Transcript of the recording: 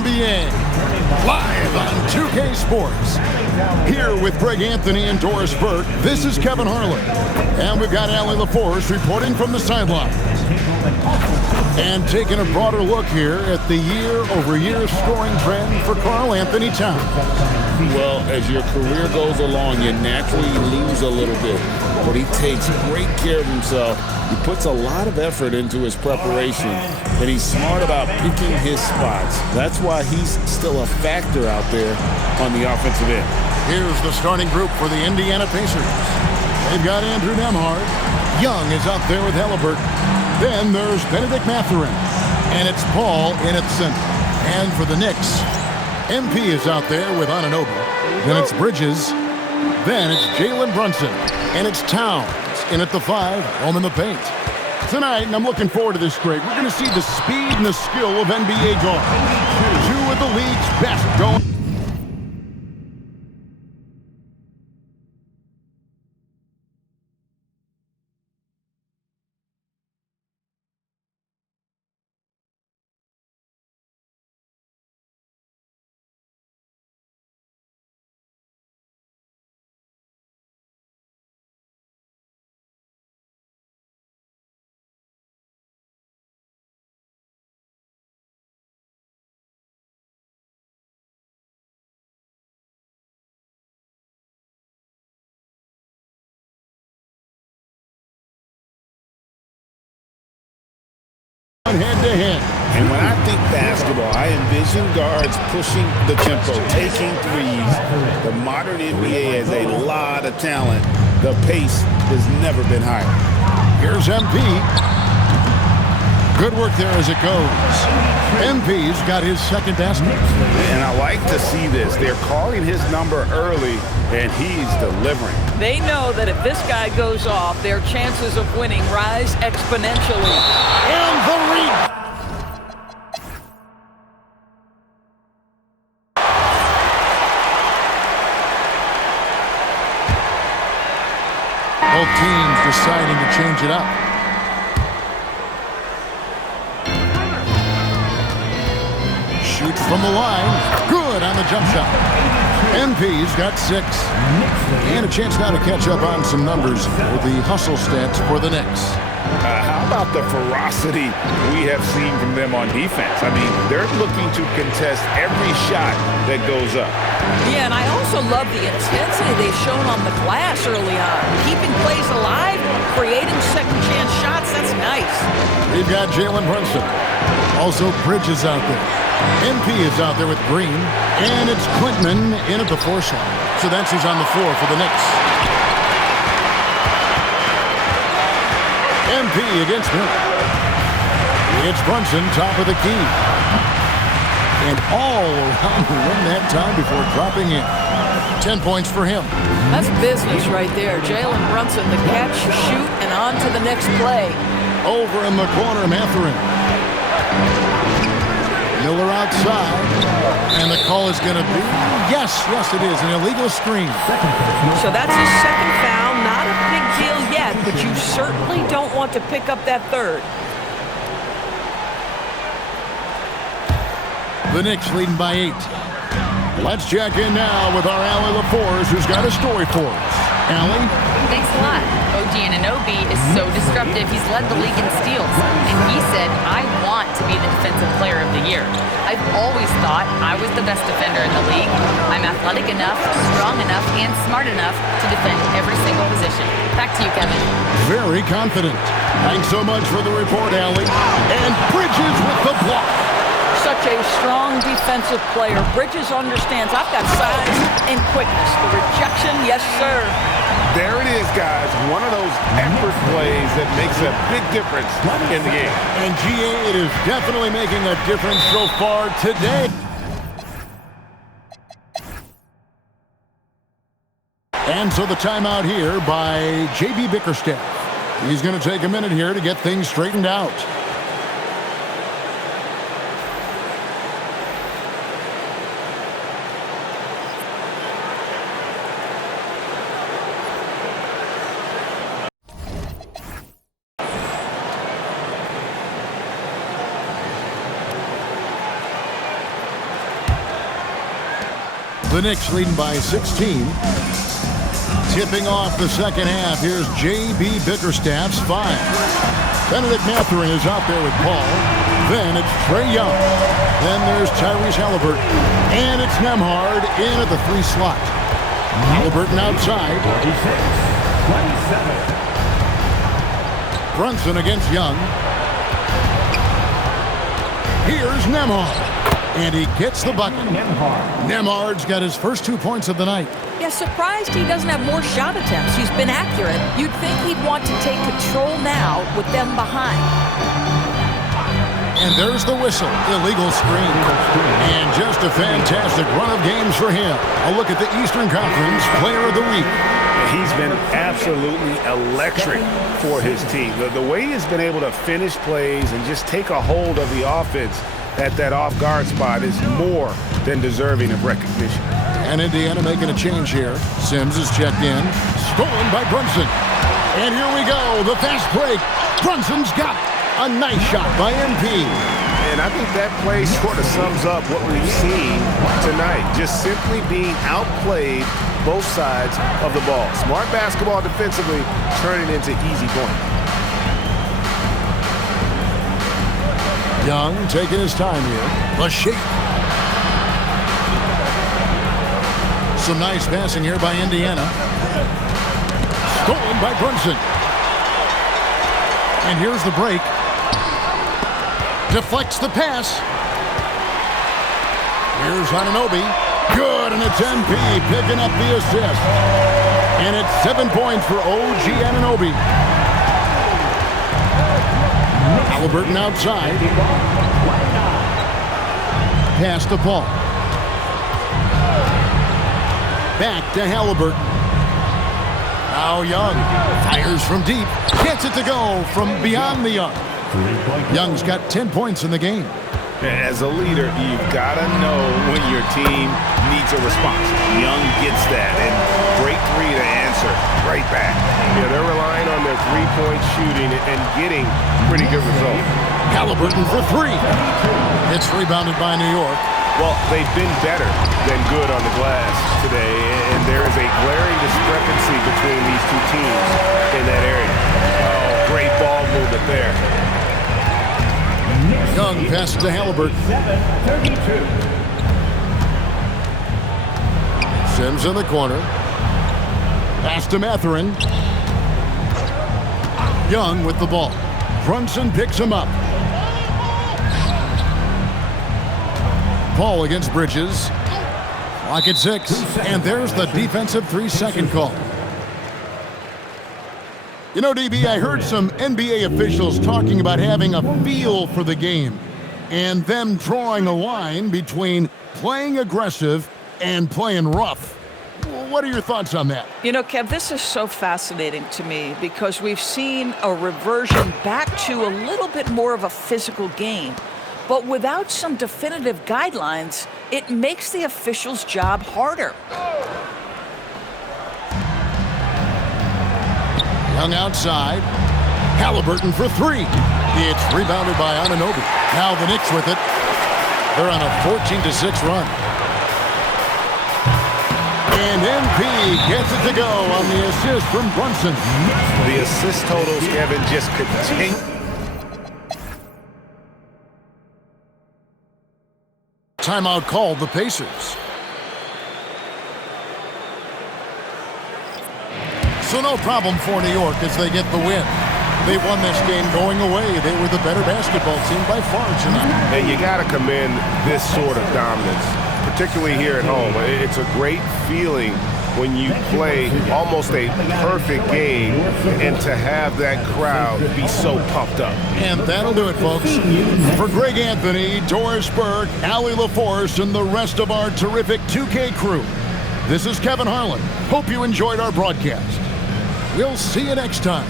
NBA, live on 2K Sports. Here with Greg Anthony and Doris Burke, this is Kevin Harlan. And we've got Allie LaForce reporting from the sidelines. And taking a broader look here at the year-over-year scoring trend for Karl-Anthony Towns. Well, as your career goes along, you naturally lose a little bit. But he takes great care of himself. He puts a lot of effort into his preparation. And he's smart about picking his spots. That's why he's still a factor out there on the offensive end. Here's the starting group for the Indiana Pacers. They've got Andrew Nembhard. Young is out there with Halliburton. Then there's Benedict Mathurin. And it's Paul in at center. And for the Knicks, MP is out there with Anunoby. Then it's Bridges. Then it's Jalen Brunson. And it's Towns in at the 5, home in the paint. Tonight, and I'm looking forward to this, Greg, we're going to see the speed and the skill of NBA guards. Two of the league's best going. Head-to-head. And when I think basketball, I envision guards pushing the tempo, taking threes. The modern NBA has a lot of talent. The pace has never been higher. Here's MP. Good work there as it goes. MP's got his second basket. And I like to see this. They're calling his number early, and he's delivering. They know that if this guy goes off, their chances of winning rise exponentially. And the read. Both teams deciding to change it up. Shoots from the line. Good on the jump shot. MP's got 6. And a chance now to catch up on some numbers for the hustle stats for the Knicks. How about the ferocity we have seen from them on defense? I mean, they're looking to contest every shot that goes up. Yeah, and I also love the intensity they've shown on the glass early on. Keeping plays alive, creating second-chance shots, that's nice. We've got Jalen Brunson. Also Bridges out there. MP is out there with Green. And it's Quintman in at the 4 slot. So that's who's on the floor for the Knicks. MP against Miller. It's Brunson, top of the key. And all around the rim that time before dropping in. 10 points for him. That's business right there. Jalen Brunson, the catch, shoot, and on to the next play. Over in the corner, Mathurin. Miller outside. And the call is going to be, yes, it is, an illegal screen. So that's his second foul. Not a big deal yet, but you certainly don't want to pick up that third. The Knicks leading by 8. Let's check in now with our Allie LaForce, who's got a story for us. Allie? Thanks a lot. OG Anunoby is so disruptive. He's led the league in steals. And he said, I want to be the defensive player of the year. I've always thought I was the best defender in the league. I'm athletic enough, strong enough, and smart enough to defend every single position. Back to you, Kevin. Very confident. Thanks so much for the report, Allie. And Bridges with the block. Such a strong defensive player. Bridges understands I've got size and quickness. The rejection, yes, sir. There it is, guys. One of those effort plays that makes a big difference in the game. And GA, it is definitely making a difference so far today. And so the timeout here by J.B. Bickerstaff. He's going to take a minute here to get things straightened out. The Knicks leading by 16. Tipping off the second half, here's J.B. Bickerstaff's 5. Benedict Mathurin is out there with Paul. Then it's Trae Young. Then there's Tyrese Halliburton. And it's Nembhard in at the 3 slot. Halliburton outside. 27. Brunson against Young. Here's Nembhard. And he gets the bucket. Nembhard's got his first 2 points of the night. Yeah, surprised he doesn't have more shot attempts. He's been accurate. You'd think he'd want to take control now with them behind. And there's the whistle. Illegal screen. And just a fantastic run of games for him. A look at the Eastern Conference Player of the Week. He's been absolutely electric for his team. The way he's been able to finish plays and just take a hold of the offense at that off-guard spot is more than deserving of recognition. And Indiana making a change here. Sims is checked in. Stolen by Brunson. And here we go. The fast break. Brunson's got it. A nice shot by MP. And I think that play sort of sums up what we've seen tonight. Just simply being outplayed both sides of the ball. Smart basketball defensively, turning into easy points. Young taking his time here. The shake. Some nice passing here by Indiana. Stolen by Brunson. And here's the break. Deflects the pass. Here's Anunoby. Good, and it's MP picking up the assist. And it's 7 points for OG Anunoby. Halliburton outside. Pass to Paul. Back to Halliburton. Now Young fires from deep. Gets it to go from beyond the arc. Young's got 10 points in the game. As a leader, you've got to know when your team needs a response. Young gets that, and great three to answer right back. Yeah, they're relying on their three-point shooting and getting pretty good results. Halliburton for 3. It's rebounded by New York. Well, they've been better than good on the glass today, and there is a glaring discrepancy between these two teams in that area. Oh, great ball movement there. Young passes to Halliburton. 32. Sims in the corner. Pass to Mathurin. Young with the ball. Brunson picks him up. Paul against Bridges. Clock at 6. And there's the defensive 3-second call. You know, DB, I heard some NBA officials talking about having a feel for the game and them drawing a line between playing aggressive and playing rough. What are your thoughts on that? You know, Kev, this is so fascinating to me because we've seen a reversion back to a little bit more of a physical game. But without some definitive guidelines, it makes the officials' job harder. Young outside. Halliburton for 3. It's rebounded by Anunoby. Now the Knicks with it. They're on a 14-6 run. And MP gets it to go on the assist from Brunson. The assist totals, Kevin, just continue. Timeout called the Pacers. So no problem for New York as they get the win. They won this game going away. They were the better basketball team by far tonight. And you got to commend this sort of dominance, particularly here at home. It's a great feeling when you play almost a perfect game and to have that crowd be so pumped up. And that'll do it, folks. For Greg Anthony, Doris Burke, Allie LaForce, and the rest of our terrific 2K crew, this is Kevin Harlan. Hope you enjoyed our broadcast. We'll see you next time.